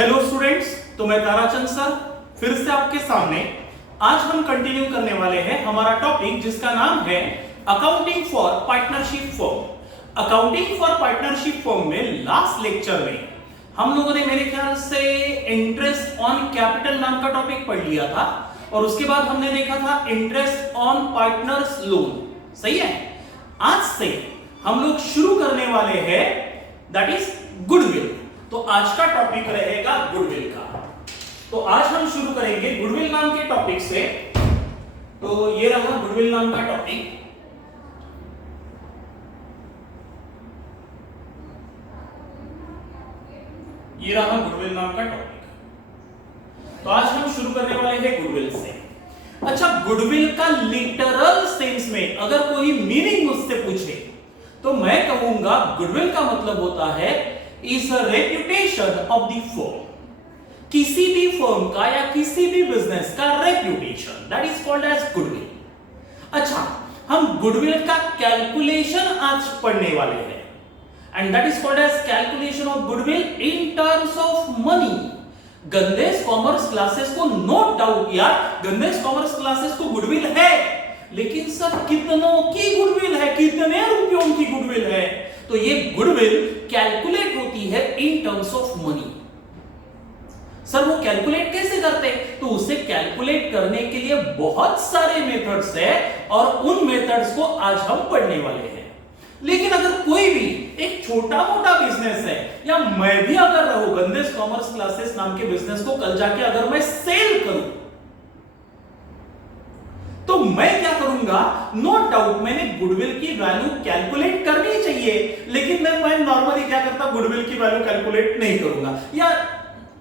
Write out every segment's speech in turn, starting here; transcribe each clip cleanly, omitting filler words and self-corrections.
Hello students, तो मैं Tarachand sir फिर से आपके सामने आज हम कंटिन्यू करने वाले हैं हमारा टॉपिक जिसका नाम है accounting for partnership firm. Accounting for partnership firm में लास्ट लेक्चर में हम लोगों ने मेरे ख्याल से इंटरेस्ट ऑन कैपिटल नाम का टॉपिक पढ़ लिया था और उसके बाद हमने देखा था इंटरेस्ट ऑन पार्टनर्स लोन। सही है। आज से हम लोग शुरू करने वाले हैं दैट इज गुडविल। तो आज का टॉपिक रहेगा गुडविल का। तो आज हम शुरू करेंगे गुडविल नाम के टॉपिक से। तो ये रहा गुडविल नाम का टॉपिक। ये रहा गुडविल नाम का टॉपिक। तो आज हम शुरू करने वाले हैं गुडविल से। अच्छा, गुडविल का लिटरल सेंस में अगर कोई मीनिंग मुझसे पूछे तो मैं कहूंगा गुडविल का मतलब होता है is a reputation of the firm. किसी भी फर्म का या किसी भी बिजनेस का reputation, that is called as goodwill. अच्छा, हम गुडविल का कैलकुलेशन आज पढ़ने वाले हैं and that is called as calculation of goodwill in terms of money. Gandesh commerce classes को नोट डाउट यार, गंदेश कॉमर्स क्लासेस को गुडविल है, लेकिन सर कितनों की गुडविल है, कितने रुपयों की गुडविल है? तो ये गुडविल कैलकुलेट होती है इन टर्म्स ऑफ मनी। सर वो कैलकुलेट कैसे करते हैं? तो उसे कैलकुलेट करने के लिए बहुत सारे मेथड्स है और उन मेथड्स को आज हम पढ़ने वाले हैं। लेकिन अगर कोई भी एक छोटा मोटा बिजनेस है या मैं भी अगर रहूं गंदेश कॉमर्स क्लासेस नाम के बिजनेस को कल जाके अगर मैं सेल करूं तो मैं क्या करूंगा? नो डाउट मैंने गुडविल की वैल्यू कैलकुलेट करनी चाहिए, लेकिन मैं नॉर्मली क्या करता, गुडविल की वैल्यू कैलकुलेट नहीं करूंगा। या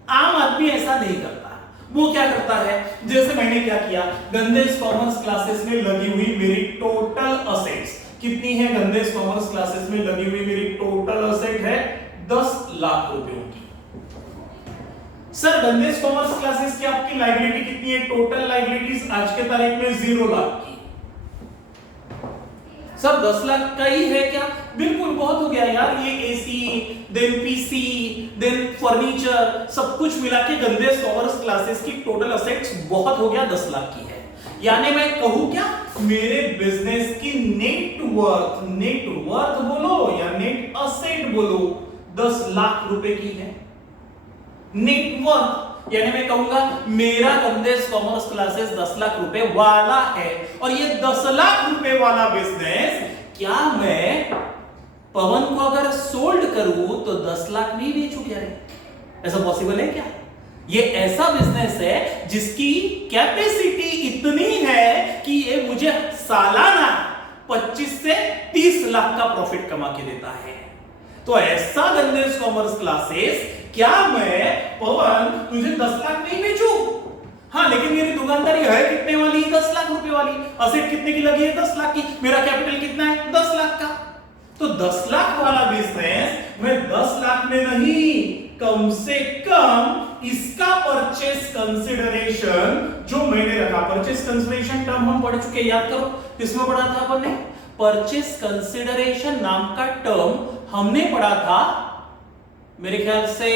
आम आदमी ऐसा नहीं करता। वो क्या करता है, जैसे मैंने क्या किया, गंदेश कॉमर्स क्लासेस में लगी हुई मेरी टोटल असेट्स कितनी है? गंदेश कॉमर्स क्लासेस में लगी हुई मेरी टोटल असेट है 10 लाख रुपयों की। सर गंदेश कॉमर्स क्लासेस की आपकी लायबिलिटी कितनी है? टोटल लायबिलिटीज आज के तारीख में 0 लाख की। सर 10 लाख का ही है क्या? बिल्कुल, बहुत हो गया यार। ये AC, then PC, then furniture, सब कुछ मिला के गंदेश कॉमर्स क्लासेस की टोटल असेट्स बहुत हो गया, 10 लाख की है। यानी मैं कहूं क्या, मेरे बिजनेस की नेट वर्थ बोलो या नेट असेट बोलो 10 लाख रुपए की है। नेटवर्थ यानी मैं कहूंगा मेरा गंदेश कॉमर्स क्लासेस 10 लाख रुपए वाला है और ये 10 लाख रुपए वाला बिजनेस क्या मैं पवन को अगर सोल्ड करूं तो 10 लाख में ही बेचूं क्या रे? ऐसा पॉसिबल है क्या? ये ऐसा बिजनेस है जिसकी कैपेसिटी इतनी है कि ये मुझे सालाना 25 से 30 लाख का प्रॉफिट कमा के देता है। तो ऐसा गंदेश कॉमर्स क्लासेस क्या मैं पवन तुझे 10 लाख में ही बेचूं? हाँ, लेकिन मेरी दुकानदारी है कितने वाली? 10 लाख रुपए वाली। असेट कितने की लगी है? 10 लाख की। मेरा कैपिटल कितना है? 10 लाख का। तो 10 लाख वाला बिजनेस मैं 10 लाख में नहीं, कम से कम इसका परचेस कंसिडरेशन जो मैंने रखा, परचेस कंसिडरेशन टर्म हम पढ़ चुके, याद करो किसमें पढ़ा था अपन ने? परचेस कंसिडरेशन नाम का टर्म हमने पढ़ा था मेरे ख्याल से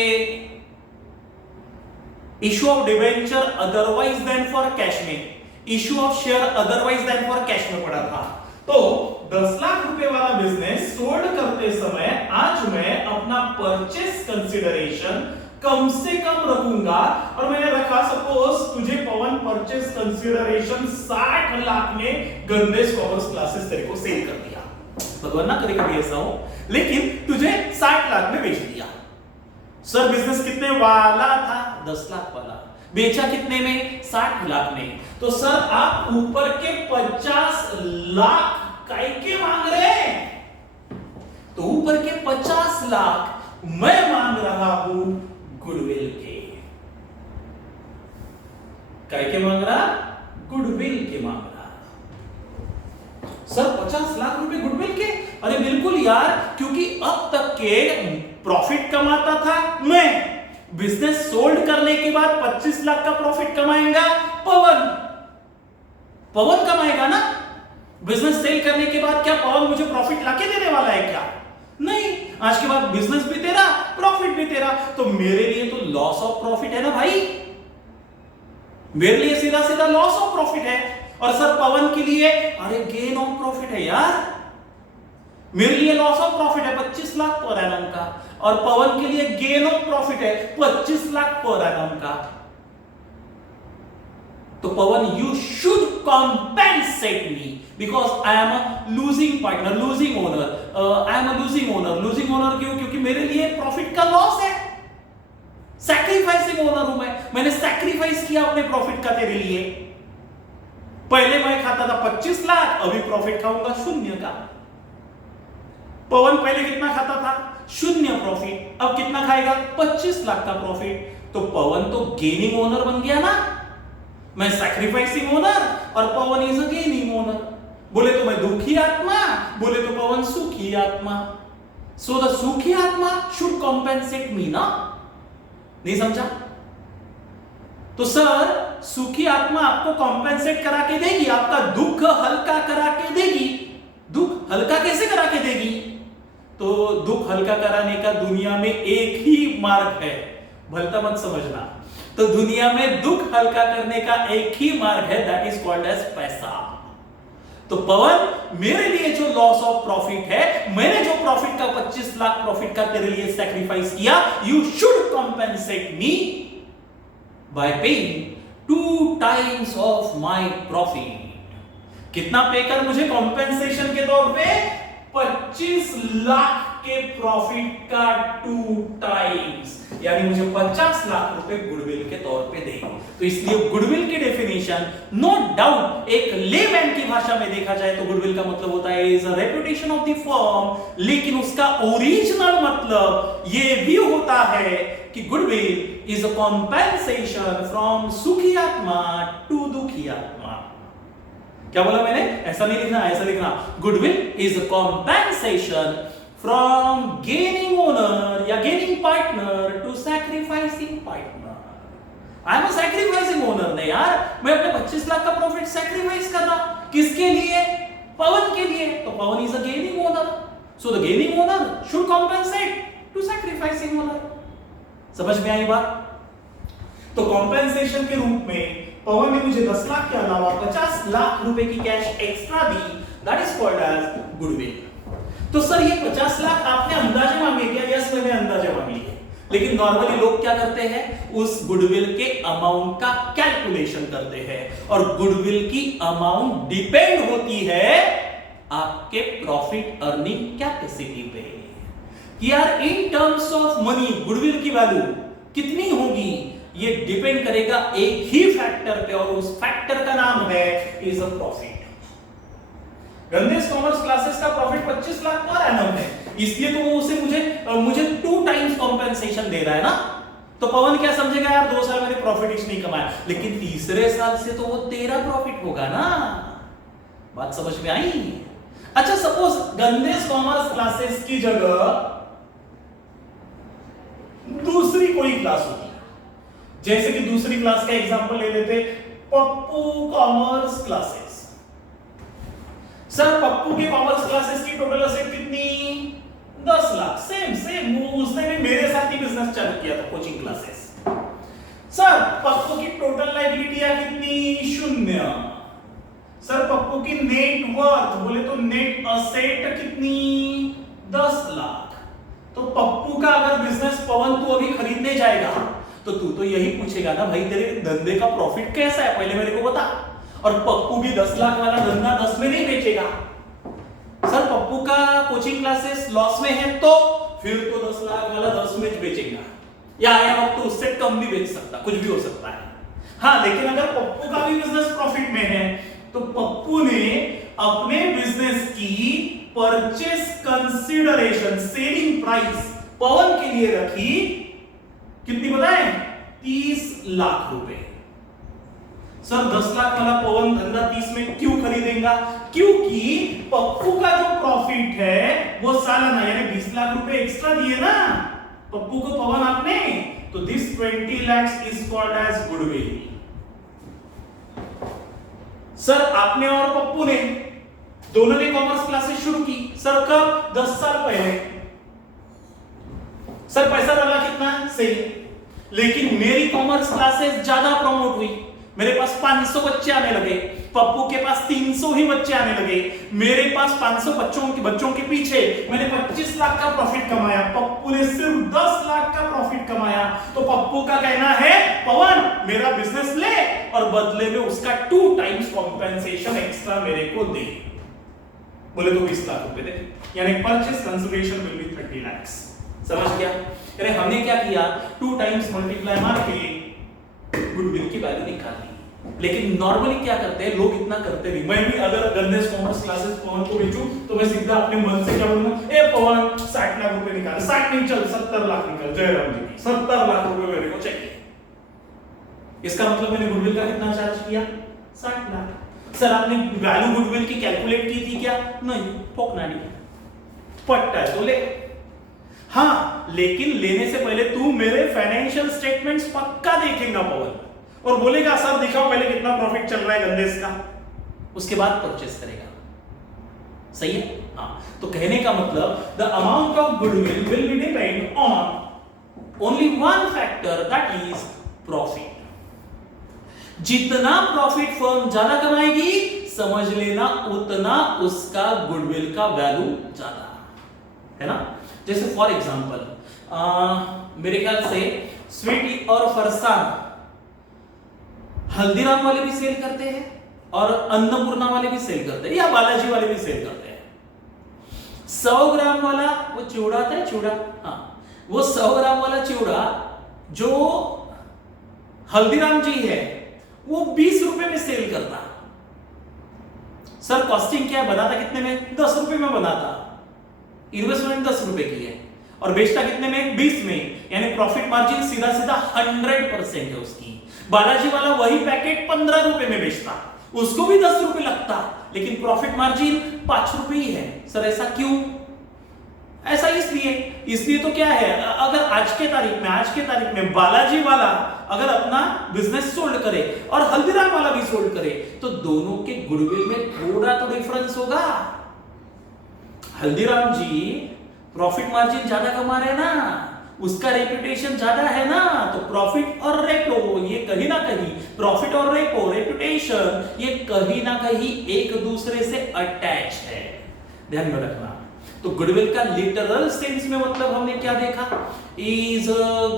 issue of debenture otherwise than for cash में, issue of share otherwise than for cash में पढ़ा था। तो 10 लाख रुपए वाला बिजनेस सोल्ड करते समय आज मैं अपना परचेस कंसिडरेशन कम से कम रखूंगा और मैंने रखा, सपोज तुझे पवन परचेस कंसिडरेशन 60 लाख में गंदेश कॉमर्स क्लासेस तेरे को सेल कर दिया। भगवान ना करे कभी ऐसा हो, लेकिन तुझे 60 लाख में बेच दिया। सर बिजनेस कितने वाला था? 10 लाख वाला। बेचा कितने में? 60 लाख में। तो सर आप ऊपर के 50 लाख काय के मांग रहे हैं? तो ऊपर के 50 लाख मैं मांग रहा हूं गुडविल के। काय के मांग रहा? गुडविल के मांग रहा। सर 50 लाख रुपए गुडविल के? अरे बिल्कुल यार, क्योंकि अब तक के प्रॉफिट कमाता था मैं, बिजनेस सोल्ड करने के बाद 25 लाख का प्रॉफिट कमाएगा पवन। पवन कमाएगा ना। बिजनेस सेल करने के बाद क्या पवन मुझे प्रॉफिट लाके देने वाला है क्या? नहीं। आज के बाद बिजनेस भी तेरा, प्रॉफिट भी तेरा। तो मेरे लिए तो लॉस ऑफ प्रॉफिट है ना भाई, मेरे लिए सीधा सीधा लॉस ऑफ प्रॉफिट है। और सर पवन के लिए अरे गेन ऑफ प्रॉफिट है यार। मेरे लिए लॉस ऑफ प्रॉफिट है 25 लाख पर एनम का, और पवन के लिए गेन ऑफ प्रॉफिट है 25 लाख पर एनम का। तो Pawan, you should compensate me because I am a losing partner, losing owner. I am a losing owner. Losing owner क्यों? क्योंकि मेरे लिए प्रॉफिट का लॉस है। सैक्रिफाइसिंग ओनर हूं मैंने सैक्रिफाइस किया अपने प्रॉफिट का तेरे लिए। पहले मैं खाता था 25 लाख, अभी प्रॉफिट खाऊंगा 0 का। पवन पहले कितना खाता था? 0 प्रॉफिट, अब कितना खाएगा? 25 लाख का प्रॉफिट। तो पवन तो गेनिंग ओनर बन गया ना, मैं सैक्रिफाइसिंग ओनर और पवन इज अ गेनिंग ओनर। बोले तो मैं दुखी आत्मा, बोले तो पवन सुखी आत्मा। सो द सुखी आत्मा शुड कॉम्पेंसेट मी ना। नहीं समझा? तो सर सुखी आत्मा आपको कॉम्पेंसेट करा के देगी, आपका दुख हल्का करा के देगी। दुख हल्का कैसे करा के देगी? तो दुख हल्का कराने का दुनिया में एक ही मार्ग है, भलता मत समझना। तो दुनिया में दुख हल्का करने का एक ही मार्ग है, दैट इज कॉल्ड एज पैसा। तो पवन, मेरे लिए जो लॉस ऑफ प्रॉफिट है, मैंने जो प्रॉफिट का 25 लाख प्रॉफिट का तेरे लिए सैक्रिफाइस किया, you should compensate me by paying 2 times of my profit. कितना पे कर मुझे कॉम्पेंसेशन के तौर पे? 25 लाख के प्रॉफिट का 2 टाइम्स, यानी मुझे 50 लाख रुपए गुडविल के तौर पे दे। तो इसलिए गुडविल की डेफिनेशन, नो डाउट, एक लेमैन की भाषा में देखा जाए तो गुडविल का मतलब होता है is a reputation of the firm, लेकिन उसका ओरिजिनल मतलब ये भी होता है कि goodwill is a compensation from सुखी आत्मा टू दुखी आत्मा। क्या बोला मैंने? ऐसा नहीं लिखना, ऐसा लिखना, goodwill is a compensation from gaining owner या gaining partner to sacrificing partner. I am a sacrificing owner. नहीं यार, मैं अपने 25 लाख का प्रॉफिट सैक्रिफाइस कर रहा। किसके लिए? पवन के लिए। तो Pawan is a gaining owner, so the gaining owner should compensate to sacrificing owner. समझ में आई बात? तो कॉम्पेंसेशन के रूप में पवन ने मुझे 10 लाख के अलावा 50 लाख रुपए की कैश एक्स्ट्रा दी, that is called as goodwill. तो सर ये 50 लाख आपने अंदाजे मांगे क्या? यस, मैंने अंदाजे मांगे। लेकिन नॉर्मली लोग क्या करते हैं? उस गुडविल के अमाउंट का कैलकुलेशन करते हैं, और गुडविल की अमाउंट डिपेंड होती है आपके प्रॉफिट अर्निंग कैपेसिटी पे। यार इन टर्म्स ऑफ मनी गुडविल की वैल्यू कितनी होगी, ये डिपेंड करेगा एक ही फैक्टर पे, और उस फैक्टर का नाम है is a profit. Gandesh commerce classes का प्रॉफिट 25 लाख पर एनम है, इसलिए तो वो उसे मुझे 2 टाइम्स कॉम्पेंसेशन दे रहा है ना। तो पवन क्या समझेगा? यार 2 साल मैंने प्रॉफिट ही नहीं कमाया, लेकिन तीसरे साल से तो वो तेरा प्रॉफिट होगा ना। बात समझ में आई? अच्छा, सपोज गंदेश कॉमर्स क्लासेस की जगह दूसरी कोई क्लास होती, जैसे कि दूसरी क्लास का एग्जांपल ले लेते, Pappu commerce classes. Sir Pappu की कॉमर्स क्लासेस की टोटल असेट कितनी? 10 लाख। सेम उसने भी मेरे साथ ही बिजनेस चालू किया था, कोचिंग क्लासेस। सर पप्पू की टोटल लायबिलिटी कितनी? 0। सर पप्पू की नेट वर्थ बोले तो नेट असेट कितनी? 10 लाख। तो पप्पू का अगर बिजनेस पवन तू अभी खरीदने जाएगा तो तू तो यही पूछेगा ना, भाई तेरे धंधे का प्रॉफिट कैसा है, पहले मेरे को बता। और पप्पू भी 10 लाख वाला धंधा 10 में नहीं बेचेगा। सर पप्पू का कोचिंग क्लासेस लॉस में है, तो फिर तो 10 लाख वाला 10 में बेचेगा, या आया वक्त तो उससे कम भी बेच सकता, कुछ भी हो सकता है। हाँ, लेकिन अगर पप्पू का भी बिजनेस प्रॉफिट में है तो पप्पू ने अपने बिजनेस की परचेस कंसीडरेशन, सेलिंग प्राइस पवन के लिए रखी, कितनी बताएं? 30 लाख रुपए। सर 10 लाख वाला पवन धंधा 30 में क्यों खरीदेगा? क्योंकि पप्पू का जो प्रॉफिट है वो सालाना, यानी 20 लाख रुपए एक्स्ट्रा दिए ना पप्पू को पवन आपने, तो this 20 lakhs is called as goodwill. Sir आपने और पप्पू ने दोनों ने कॉमर्स क्लासेस शुरू की। सर कब? 10 साल पहले। सर पैसा डाला कितना, सही, लेकिन मेरी कॉमर्स क्लासेस ज्यादा प्रमोट हुई, मेरे पास 500 बच्चे आने लगे, पप्पू के पास 300 ही बच्चे आने लगे, मेरे पास 500 बच्चों के पीछे मैंने 25 लाख का प्रॉफिट कमाया, पप्पू ने सिर्फ 10 लाख का प्रॉफिट कमाया। तो पप्पू का कहना है पवन मेरा बिजनेस ले और बदले में उसका 2 टाइम्स कॉम्पेंसेशन एक्स्ट्रा मेरे को दे। बोले तो 20 लाख रुपए दे, यानी purchase consideration will be 30 lakh. समझ गया? अरे हमने क्या किया, 2 टाइम्स मल्टीप्लाई मार के गुडविल की वैल्यू निकाली। लेकिन नॉर्मली क्या करते हैं लोग, इतना करते नहीं। मैं भी अगर गणेश कॉमर्स क्लासेस पवन को बेचूं तो मैं सीधा अपने मन से क्या बोलूंगा, ए पवन 60 लाख रुपए निकाल, 60 नहीं चल 70 लाख निकाल, जयराम जी 70 लाख रुपए मेरे को चाहिए। इसका मतलब मैंने गुडविल का कितना चार्ज किया, 60 लाख। सर आपने वैल्यू गुडविल की कैलकुलेट की थी क्या, नहीं, ठोकना नहीं, पट्टा है तो ले। हाँ, लेकिन लेने से पहले तू मेरे फाइनेंशियल स्टेटमेंट्स पक्का देखेगा पवन और बोलेगा सर दिखाओ पहले कितना प्रॉफिट चल रहा है गंदेश का, उसके बाद परचेस करेगा। सही है? हाँ, तो कहने का मतलब the amount of goodwill will be depend on only one factor, that is profit. जितना प्रॉफिट फर्म ज्यादा कमाएगी समझ लेना उतना उसका गुडविल का वैल्यू ज्यादा है ना। जैसे फॉर एग्जांपल मेरे ख्याल से स्वीट और फरसान हल्दीराम वाले भी सेल करते हैं और अन्नपूर्णा वाले भी सेल करते हैं या बालाजी वाले भी सेल करते हैं। 100 ग्राम वाला वो चिवड़ा आता है, चिवड़ा, हाँ, वो 100 ग्राम वाला चिवड़ा जो हल्दीराम जी है वो 20 रुपए में सेल करता। सर कॉस्टिंग क्या है, बनाता कितने में, 10 रुपए में बनाता, इन्वेस्टमेंट 10 रुपए की है और बेचता कितने में, 20 में, यानी प्रॉफिट मार्जिन सीधा सीधा 100% है उसकी। बालाजी वाला वही पैकेट 15 रुपए में बेचता, उसको भी 10 रुपए लगता, लेकिन प्रॉफिट मार्जिन 5 रुपए ही है। सर ऐसा क्यों? ऐसा इसलिए तो क्या है, अगर आज के तारीख में बालाजी वाला अगर अपना बिजनेस सोल्ड करे और हल्दीराम वाला भी सोल्ड करे तो दोनों के गुडविल में थोड़ा तो डिफरेंस होगा। हल्दीराम जी प्रॉफिट मार्जिन ज्यादा कमा रहे ना, उसका रेपुटेशन ज्यादा है ना, तो प्रॉफिट और रेपो ये कहीं ना कहीं, प्रॉफिट और रेपो रेपुटेशन ये कहीं ना कहीं एक दूसरे से अटैच है, ध्यान में रखना। तो गुडविल का लिटरल सेंस में मतलब हमने क्या देखा, is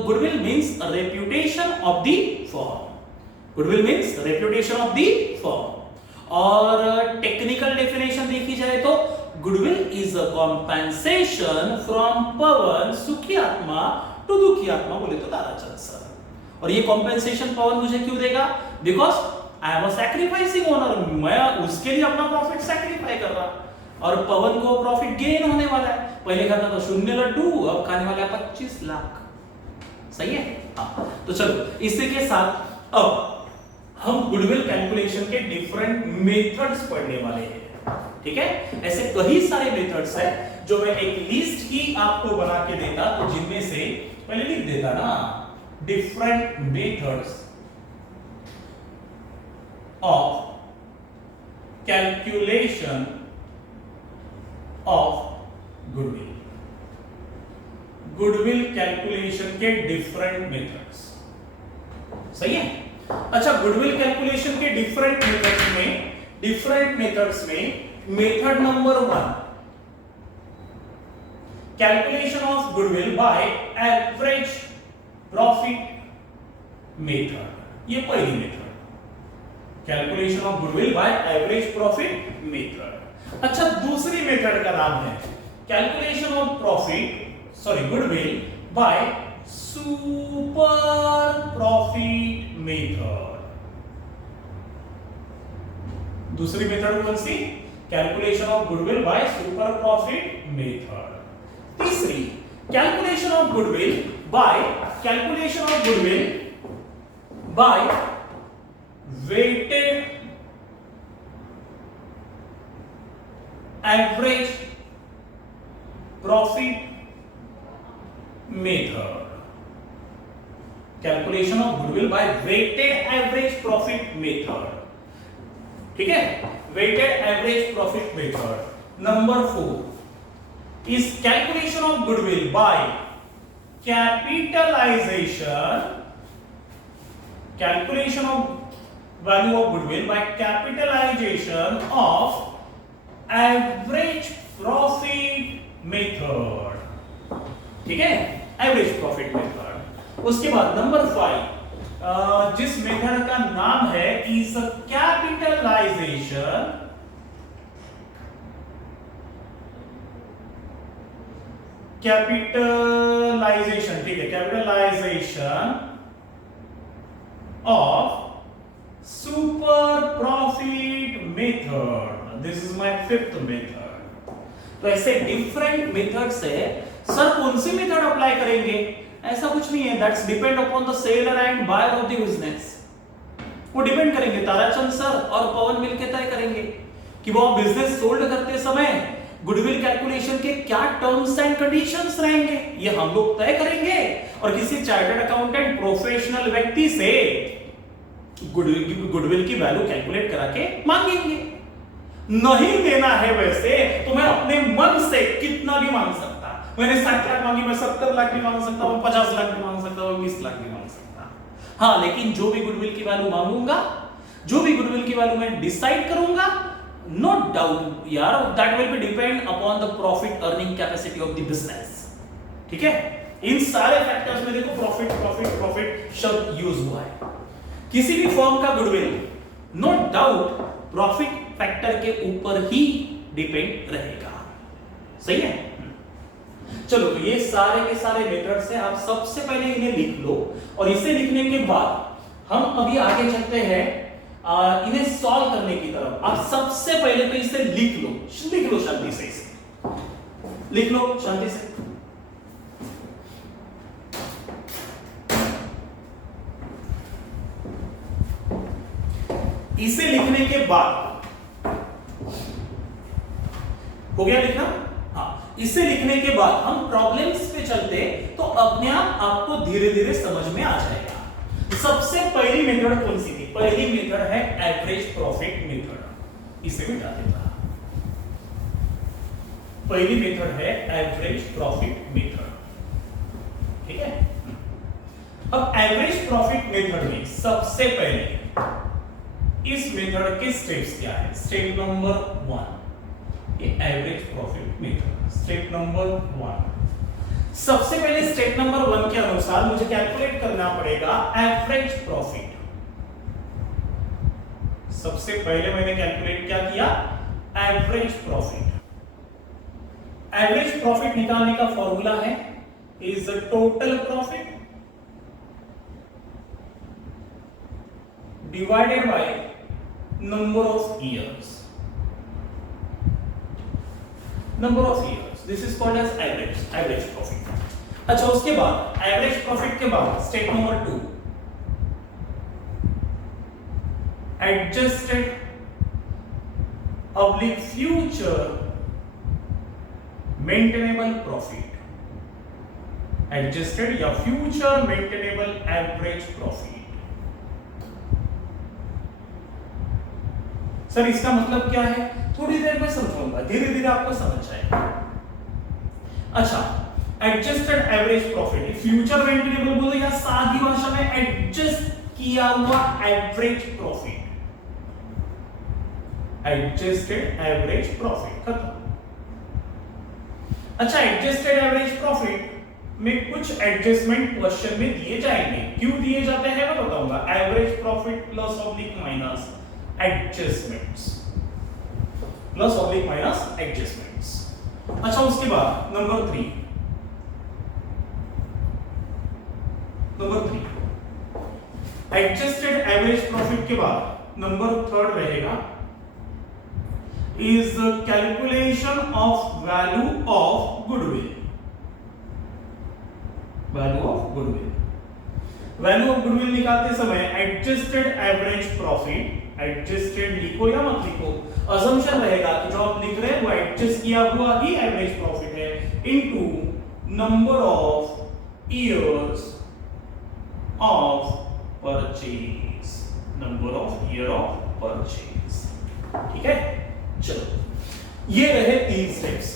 goodwill means reputation of the firm, goodwill means reputation of the firm. और टेक्निकल डेफिनेशन देखी जाए तो goodwill is a compensation from Pawan सुखी आत्मा टू दुखी आत्मा, बोले तो ताराचंद सर। और ये कॉम्पेंसेशन पवन मुझे क्यों देगा, because I am a sacrificing owner, मैं उसके लिए अपना प्रॉफिट सैक्रिफाई कर रहा और पवन को प्रॉफिट गेन होने वाला है। पहले खाता था 0 लड्डू, अब खाने वाला है 25 लाख। सही है? हाँ, तो चलो इसी के साथ अब हम गुडविल कैलकुलेशन के डिफरेंट मेथड्स पढ़ने वाले हैं। ठीक है? ऐसे कई सारे मेथड्स हैं जो मैं एक लिस्ट ही आपको बना के देता, तो जिनमें से पहले लिख देता ना, different methods of calculation of goodwill, goodwill calculation के डिफरेंट मेथड्स। सही है? अच्छा, गुडविल कैलकुलेशन के डिफरेंट मेथड्स में method number 1, calculation of goodwill by average profit method, ये पहली method, calculation of goodwill by average profit method. अच्छा, दूसरी मेथड का नाम है calculation of goodwill by super profit method. दूसरी मेथड कौन सी, calculation of goodwill by super profit method. तीसरी, calculation of goodwill by weighted average profit method, calculation of goodwill by weighted average profit method. ठीक है? Weighted average profit method. Number 4 is calculation of goodwill by capitalisation, calculation of value of goodwill by capitalization of average profit method, ठीक है, average profit method. उसके बाद number 5, जिस method का नाम है इज कैपिटलाइजेशन, कैपिटलाइजेशन, ठीक है, capitalisation of super profit method, this is my 5th method. तो ऐसे डिफरेंट मेथड्स है। सर कौन सी मेथड अप्लाई करेंगे? ऐसा कुछ नहीं है, that's depend upon the seller and buyer of the business. वो डिपेंड करेंगे, ताराचंद सर और पवन मिलकर तय करेंगे कि वो बिजनेस सोल्ड करते समय गुडविल कैलकुलेशन के क्या टर्म्स एंड कंडीशंस रहेंगे, ये हम लोग तय करेंगे और किसी चार्टर्ड अकाउंटेंट प्रोफेशनल व्यक्ति से गुडविल की वैल्यू कैलकुलेट करा के मांगेंगे। नहीं देना है वैसे तो मैं अपने मन से कितना भी मांग सकता। मैंने 60 लाख मांगी, मैं 70 लाख भी मांग सकता हूं, 50 लाख भी मांग सकता हूं, 20 लाख भी मांग सकता। हाँ, लेकिन जो भी गुडविल की वैल्यू मांगूंगा, जो भी गुडविल की वैल्यू मैं डिसाइड करूंगा, नो डाउट यार, that will be depend upon the profit earning capacity of the business. ठीक है, इन सारे फैक्टर्स में देखो प्रॉफिट प्रॉफिट प्रॉफिट शब्द यूज हुआ है। किसी भी फर्म का goodwill no doubt profit factor के ऊपर ही डिपेंड रहेगा। सही है? चलो, तो ये सारे के सारे मेथड्स हैं, आप सबसे पहले इन्हें लिख लो और इसे लिखने के बाद हम अभी आगे चलते हैं इन्हें सॉल्व करने की तरफ। आप सबसे पहले तो इसे लिख लो शांति से, इसे लिख लो शांति से। इसे लिखने के बाद हो गया लिखना? हाँ, इसे लिखने के बाद हम प्रॉब्लम्स पे चलते तो अपने आप आपको धीरे धीरे समझ में आ जाएगा। सबसे पहली मेथड कौन सी थी? पहली मेथड है एवरेज प्रॉफिट मेथड। इसे मिटा देता। पहली मेथड है एवरेज प्रॉफिट मेथड। ठीक है, अब एवरेज प्रॉफिट मेथड में सबसे पहले इस मेथड के स्टेप्स क्या है? स्टेप नंबर 1, ये average profit method. Step number 1, सबसे पहले स्टेप नंबर 1 के अनुसार मुझे कैलकुलेट करना पड़ेगा एवरेज प्रॉफिट। सबसे पहले मैंने कैलकुलेट क्या किया? Average profit. एवरेज प्रॉफिट निकालने का फॉर्मूला है is the total profit divided by number of years. Number of years, this is called as average profit. अच्छा, उसके बाद एवरेज प्रॉफिट के बाद step number 2, adjusted oblique future maintainable profit. Adjusted या future maintainable average profit. Sir इसका मतलब क्या है? थोड़ी देर में समझाऊंगा, धीरे धीरे आपको समझ जाएगा। अच्छा, adjusted average profit, future maintainable बोलो या सादी भाषा में एडजस्ट किया हुआ average profit. Adjusted average profit खत्म। अच्छा, एडजस्टेड एवरेज प्रॉफिट में कुछ एडजस्टमेंट क्वेश्चन में दिए जाएंगे। क्यों दिए जाते हैं मैं बताऊंगा। Average profit plus oblique minus adjustments, plus oblique minus adjustments. अच्छा, उसके बाद नंबर 3 एडजस्टेड एवरेज प्रॉफिट के बाद नंबर 3 रहेगा is calculation of value of goodwill. Value of goodwill, value of goodwill निकालते समय एडजस्टेड एवरेज प्रॉफिट, एडजस्टेड लिखो या मत लिखो, अजम्पशन रहेगा कि जो आप लिख रहे हैं वो एडजस्ट किया हुआ ही एवरेज प्रॉफिट है, into number of years of purchase, number of year of purchase. ठीक है, चलो ये रहे 3 स्टेप्स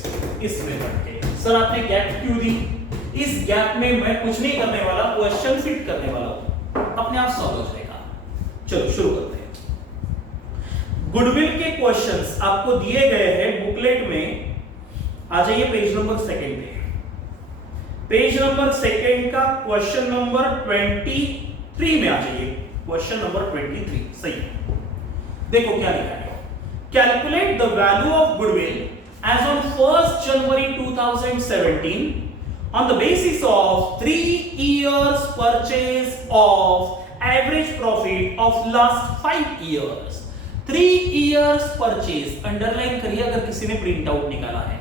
इस मेथड के। सर आपने गैप क्यों दी? इस गैप में मैं कुछ नहीं करने वाला, क्वेश्चन फिट करने वाला हूं, अपने आप सॉल्व हो जाएगा। चलो शुरू करते हैं। गुडविल के क्वेश्चंस आपको दिए गए हैं बुकलेट में। आ जाइए पेज नंबर 2 पे। पेज नंबर 2 का क्वेश्चन नंबर 23 में आ जाइए। क्वेश्चन नंबर 23 सही है। देखो क्या लिखा है। Calculate the value of goodwill as on 1st January 2017 on the basis of 3 years purchase of average profit of last 5 years। 3 years purchase underline करिए अगर किसी ने प्रिंट आउट निकाला है।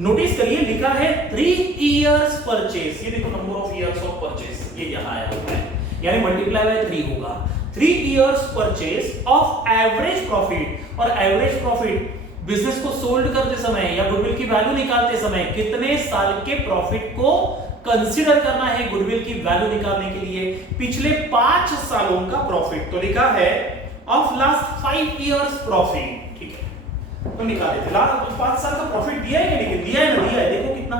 नोटिस करिए लिखा है 3 years purchase। ये देखो number of years of purchase ये यहां आया हुआ है, यानी मल्टीप्लाई बाय 3 होगा। 3 years purchase of average profit, और एवरेज प्रॉफिट बिजनेस को सोल्ड करते समय या गुडविल की वैल्यू निकालते समय कितने साल के प्रॉफिट को कंसीडर करना है गुडविल की वैल्यू निकालने के लिए। पिछले 5 सालों का प्रॉफिट, तो लिखा है ऑफ लास्ट 5 इयर्स प्रॉफिट। ठीक है, तो निकाले थे लास्ट 5 साल का प्रॉफिट दिया है कि नहीं दिया है ना, दिया है। देखो कितना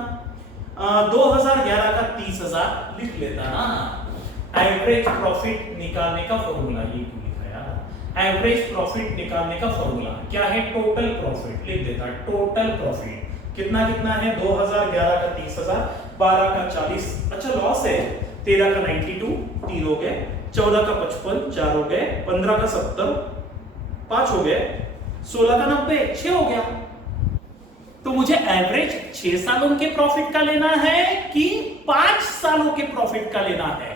2011 का 30,000 लिख लेता ना। एवरेज प्रॉफिट निकालने का फॉर्मूला ये एवरेज प्रॉफिट निकालने का फॉर्मूला क्या है, टोटल प्रॉफिट लिख देता। टोटल प्रॉफिट कितना कितना है, 2011 का 30,000, 12 का 40, अच्छा लॉस है, 13 का 92 3 हो गए, 14 का 55 4 हो गए, 15 का 70 5 हो गए, 16 का 90 6 हो गया। तो मुझे एवरेज 6 सालों के प्रॉफिट का लेना है कि 5 सालों के प्रॉफिट का लेना है?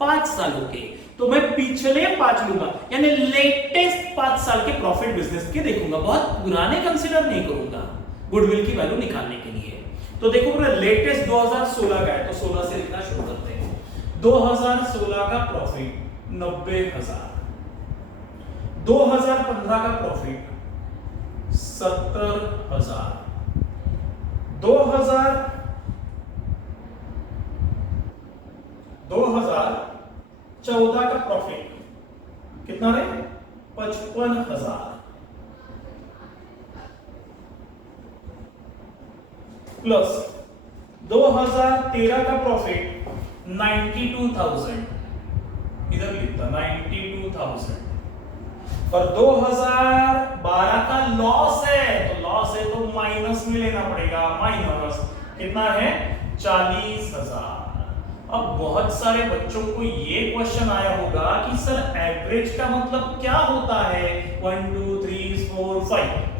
5 सालों के, तो मैं पिछले 5 लूंगा, यानी लेटेस्ट 5 साल के प्रॉफिट बिजनेस के देखूंगा, बहुत पुराने कंसीडर नहीं करूंगा गुडविल की वैल्यू निकालने के लिए। तो देखो पूरा लेटेस्ट 2016 का है, तो 16 से लिखना शुरू करते हैं। 2016 का प्रॉफिट 90,000, 2015 का प्रॉफिट 70,000, 2014 का प्रॉफिट कितना है, 55,000, प्लस 2013 का प्रॉफिट 92,000, इधर लिखता 92,000, और 2012 का लॉस है, तो लॉस है तो माइनस में लेना पड़ेगा, माइनस कितना है 40,000। अब बहुत सारे बच्चों को ये क्वेश्चन आया होगा कि सर एवरेज का मतलब क्या होता है, 1 2 3 4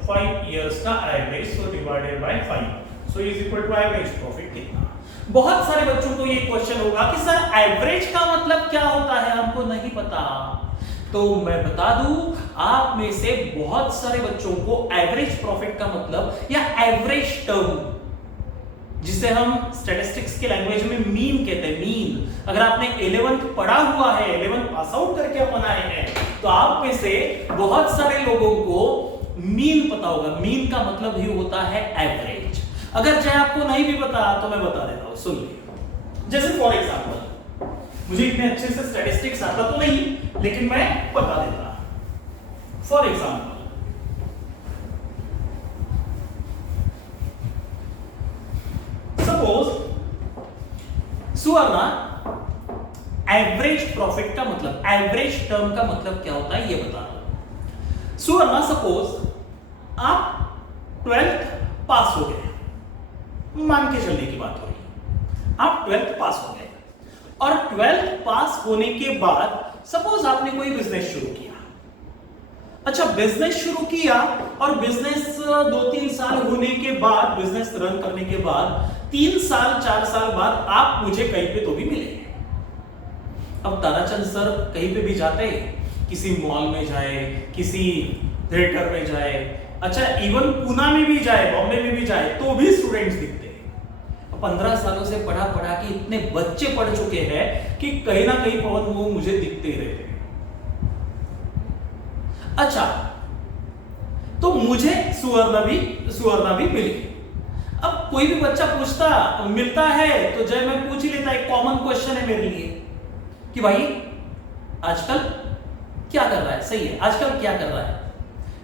5 इयर्स का average, so divided by 5, so is equal to average profit कितना। बहुत सारे बच्चों को ये क्वेश्चन होगा कि सर एवरेज का मतलब क्या होता है, हमको नहीं पता। तो मैं बता दूं, आप में से बहुत सारे बच्चों को एवरेज प्रॉफिट का मतलब या एवरेज टर्म, जिसे हम स्टैटिस्टिक्स के लैंग्वेज में मीन कहते हैं, मीन। अगर आपने 11th पढ़ा हुआ है, 11th पास आउट करके अपन आए हैं, तो आप में से बहुत सारे लोगों को मीन पता होगा। मीन का मतलब ही होता है एवरेज। अगर चाहे आपको नहीं भी पता तो मैं बता देता हूं, सुन लीजिए। जैसे फॉर एग्जांपल, मुझे इतने अच्छे से स्टैटिस्टिक्स आता तो नहीं, लेकिन मैं बता देता। For example, suppose Suvarna, average profit का मतलब, एवरेज टर्म का मतलब क्या होता है ये बता दो। सुवर्णा, सपोज आप 12th पास हो गए, मान के चलने की बात हो रही है, आप 12th पास हो गए, और 12th पास होने के बाद सपोज आपने कोई बिजनेस शुरू किया। अच्छा, बिजनेस शुरू किया और बिजनेस 2-3 साल होने के बाद, बिजनेस रन करने के बाद 3 साल 4 साल बाद आप मुझे कहीं पे तो भी मिले। अब ताराचंद सर कहीं पे भी जाते, किसी मॉल में जाए, किसी थिएटर में जाए, अच्छा इवन पूना में भी जाए, बॉम्बे में भी जाए, तो भी स्टूडेंट्स दिखते। 15 सालों से पढ़ा कि इतने बच्चे पढ़ चुके हैं कि कहीं ना कहीं पवन वो मुझे दिखते ही रहते। अच्छा, तो मुझे सुवर्णा भी मिली। अब कोई भी बच्चा मिलता है तो जब मैं पूछ ही लेता, एक कॉमन क्वेश्चन है मेरे लिए कि भाई आजकल क्या कर रहा है, सही है, आजकल क्या कर रहा है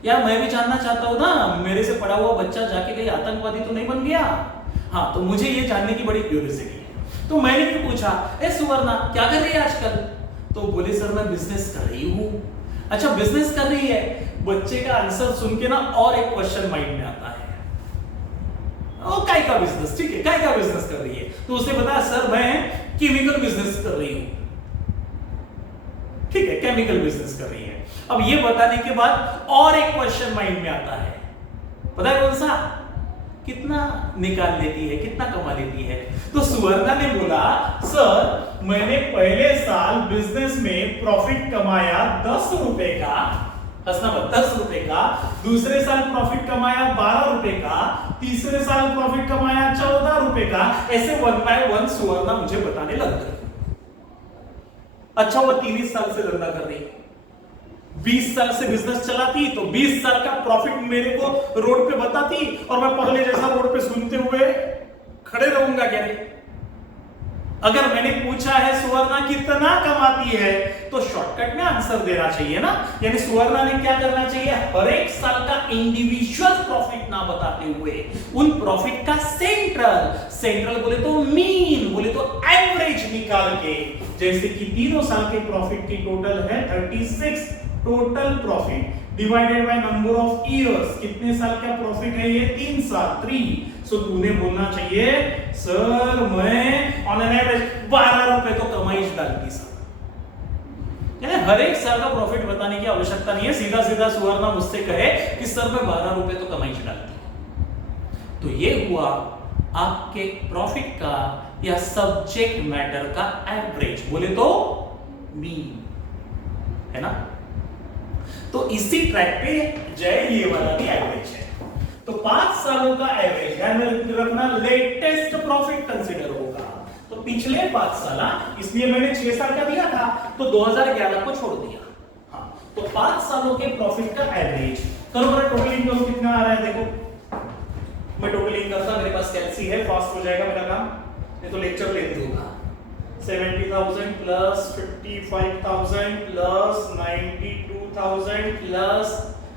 यार, मैं भी जानना चाहता हूं ना, मेरे से पढ़ा हुआ बच्चा जाके कहीं आतंकवादी तो नहीं बन गया। हाँ, तो मुझे ये जानने की बड़ी क्यूरियोसिटी है। तो मैंने भी पूछा, ए सुवर्णा क्या कर रही है आजकल? तो बोले सर मैं बिजनेस कर रही हूं। अच्छा बिजनेस कर रही है, बच्चे का आंसर सुन के ना और एक क्वेश्चन माइंड में आता है, ओ काय का बिजनेस? ठीक है, काय का बिजनेस कर रही है? तो उसने बताया सर मैं केमिकल बिजनेस कर रही हूं। ठीक है, केमिकल बिजनेस कर रही है। अब ये बताने के बाद और एक क्वेश्चन माइंड में आता है, पता है कौन सा? कितना निकाल लेती है, कितना कमा लेती है? तो सुवर्णा ने बोला सर मैंने पहले साल बिजनेस में प्रॉफिट कमाया 10 रुपए का, हंसना मत, 10 रुपए का, दूसरे साल प्रॉफिट कमाया 12 रुपए का, तीसरे साल प्रॉफिट कमाया 14 रुपए का, ऐसे 1 by 1 सुवर्णा मुझे बताने लग गई। अच्छा वो 30 साल से धंधा कर रही, 20 साल से बिजनेस चलाती, तो 20 साल का प्रॉफिट मेरे को रोड पे बताती और मैं पगले जैसा रोड पे सुनते हुए खड़े रहूंगा क्या? नहीं। अगर मैंने पूछा है सुवर्णा कितना कमाती है, तो शॉर्टकट में आंसर देना चाहिए ना। यानी सुवर्णा ने क्या करना चाहिए, हर एक साल का इंडिविजुअल प्रॉफिट ना बताते हुए उन प्रॉफिट का सेंट्रल बोले तो मीन, बोले तो एवरेज निकाल के, जैसे कि तीनों साल के प्रॉफिट की टोटल है 36, total profit divided by number of years, कितने साल का प्रॉफिट है ये? 3 साल, 3। सो तूने बोलना चाहिए सर मैं ऑन एन एवरेज 12 रुपए तो कमाई डालती सर। यानी हर एक साल का प्रॉफिट बताने की आवश्यकता नहीं है, सीधा सीधा सुवर्णा मुझसे कहे कि सर मैं 12 रुपए तो कमाई डालती। तो ये हुआ आपके प्रॉफिट का या सब्जेक्ट मैटर का एवरेज, बोले तो मीन, है ना। तो इसी ट्रैक पे जय ये वाला भी एवरेज है। तो 5 सालों का एवरेज ध्यान में रखना, लेटेस्ट प्रॉफिट कंसीडर होगा। तो पिछले 5 साल, इसलिए मैंने 6 साल का दिया था तो 2011 को छोड़ दिया। हाँ, तो 5 सालों के प्रॉफिट का एवरेज करो, मेरा टोटल इनकम कितना आ रहा है देखो। मैं टोटल इनकम का, मेरे पास कैलसी है, फास्ट हो जाएगा मेरा काम, नहीं तो लेक्चर लेते होगा। 70,000 प्लस 55,000 प्लस 92,000 प्लस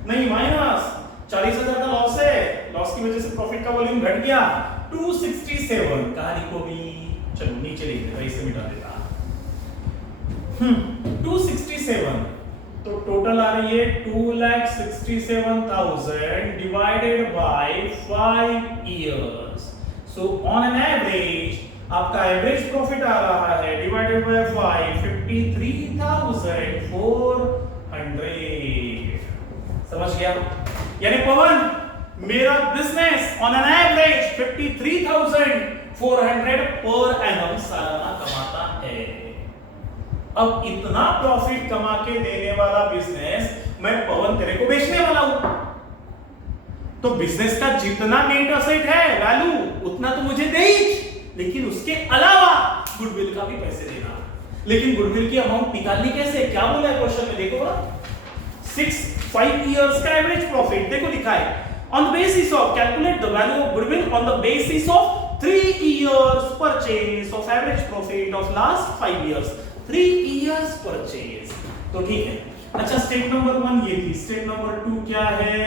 नहीं माइनस 40,000 का लॉस है, लॉस की वजह से प्रॉफिट का वॉल्यूम घट गया 267। कहानी को भी चलो नीचे लिख देता, इसे मिटा देता। 267, तो टोटल आ रही है 2,67,000 divided by 5 years. So on an average आपका एवरेज प्रॉफिट आ रहा है डिवाइडेड बाय 5, 53,400। समझ गया? यानी पवन मेरा business on an average 53,400 per annum सालाना कमाता है। अब इतना प्रॉफिट कमा के देने वाला बिजनेस मैं पवन तेरे को बेचने वाला हूं, तो बिजनेस का जितना नेट असेट है वैल्यू उतना तो मुझे दे ही, लेकिन उसके अलावा गुडविल का भी पैसे देना। लेकिन गुडविल की अमाउंट निकालनी कैसे? क्या बोला है क्वेश्चन में देखो, 5 इयर्स का एवरेज प्रॉफिट देखो लिखा है, on the basis of calculate the value of goodwill on the basis of 3 years purchase of average profit of last 5 years, 3 years purchase. तो ठीक है। अच्छा स्टेप नंबर 1 ये थी, स्टेप नंबर 2 क्या है?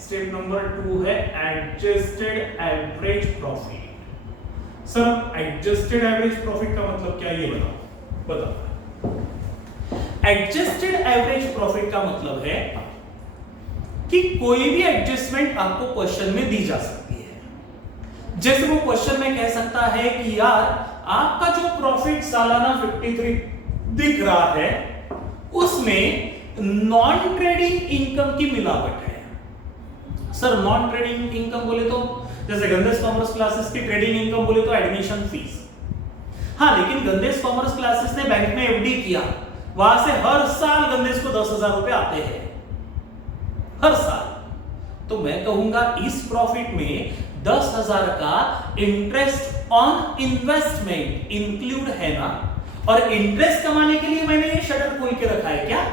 स्टेप नंबर 2 है adjusted average profit. Sir adjusted average profit का मतलब क्या, ये बताओ। एडजस्टेड एवरेज प्रॉफिट का मतलब है कि कोई भी एडजस्टमेंट आपको क्वेश्चन में दी जा सकती है। जैसे वो क्वेश्चन में कह सकता है कि यार आपका जो प्रॉफिट सालाना 53 दिख रहा है उसमें नॉन ट्रेडिंग इनकम की मिलावट है। सर नॉन ट्रेडिंग इनकम बोले तो जैसे गंदेश कॉमर्स क्लासेस की ट्रेडिंग इनकम बोले तो एडमिशन फीस। हाँ, लेकिन गंदेश कॉमर्स क्लासेस ने बैंक में एफडी किया, वहां से हर साल गंदेश को 10,000 रुपए आते हैं हर साल। तो मैं कहूंगा इस प्रॉफिट में 10,000 का इंटरेस्ट ऑन इन्वेस्टमेंट इंक्लूड है ना। और इंटरेस्ट कमाने के लिए मैंने ये शटर खोल के रखा है क्या?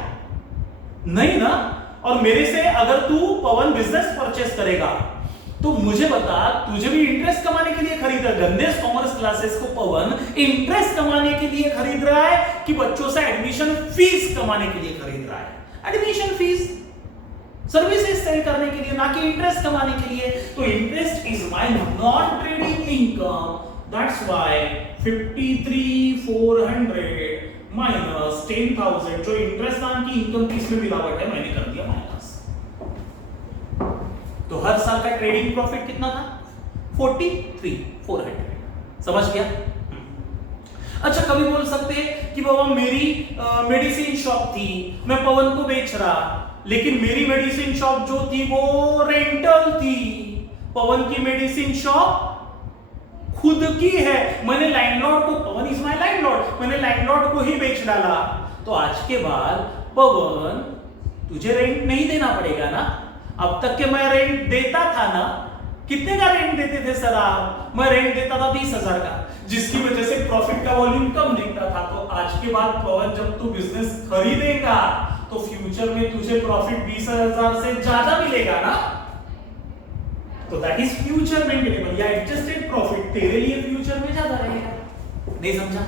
नहीं ना। और मेरे से अगर तू पवन बिजनेस परचेस करेगा तो मुझे बता, तुझे भी इंटरेस्ट कमाने के लिए खरीद रहा है? गंदेश कॉमर्स क्लासेस को पवन इंटरेस्ट कमाने के लिए खरीद रहा है कि बच्चों से एडमिशन फीस कमाने के लिए खरीद रहा है? एडमिशन फीस, सर्विसेज सेल करने के लिए, ना कि इंटरेस्ट कमाने के लिए। तो interest is my non trading income that's why 53,400 minus 10,000 जो इंटरेस्ट नाम की इनकम की इसमें मिलावट है मैंने कर दिया माइनस। तो हर साल का ट्रेडिंग प्रॉफिट कितना था? 43,400। समझ गया? अच्छा, कभी बोल सकते हैं कि बाबा मेरी मेडिसिन शॉप थी, मैं पवन को बेच रहा, लेकिन मेरी मेडिसिन शॉप जो थी वो रेंटल थी। पवन की मेडिसिन शॉप खुद की है, मैंने लैंडलॉर्ड को, पवन इज माय लैंडलॉर्ड, मैंने लैंडलॉर्ड को ही बेच डाला। तो आज के बाद पवन तुझे रेंट नहीं देना पड़ेगा ना। अब तक के मैं रेंट देता था ना, कितने का रेंट देते थे सर आप? मैं रेंट देता था 20,000 का, जिसकी वजह से प्रॉफिट का वॉल्यूम कम दिखता था। तो आज के बाद पवन जब तू बिजनेस खरीदेगा तो फ्यूचर में तुझे प्रॉफिट 20,000 से ज्यादा मिलेगा ना। तो दैट इज फ्यूचर मेंटेनेबल या एडजस्टेड प्रॉफिट, तेरे लिए फ्यूचर में ज्यादा रहेगा। नहीं समझा?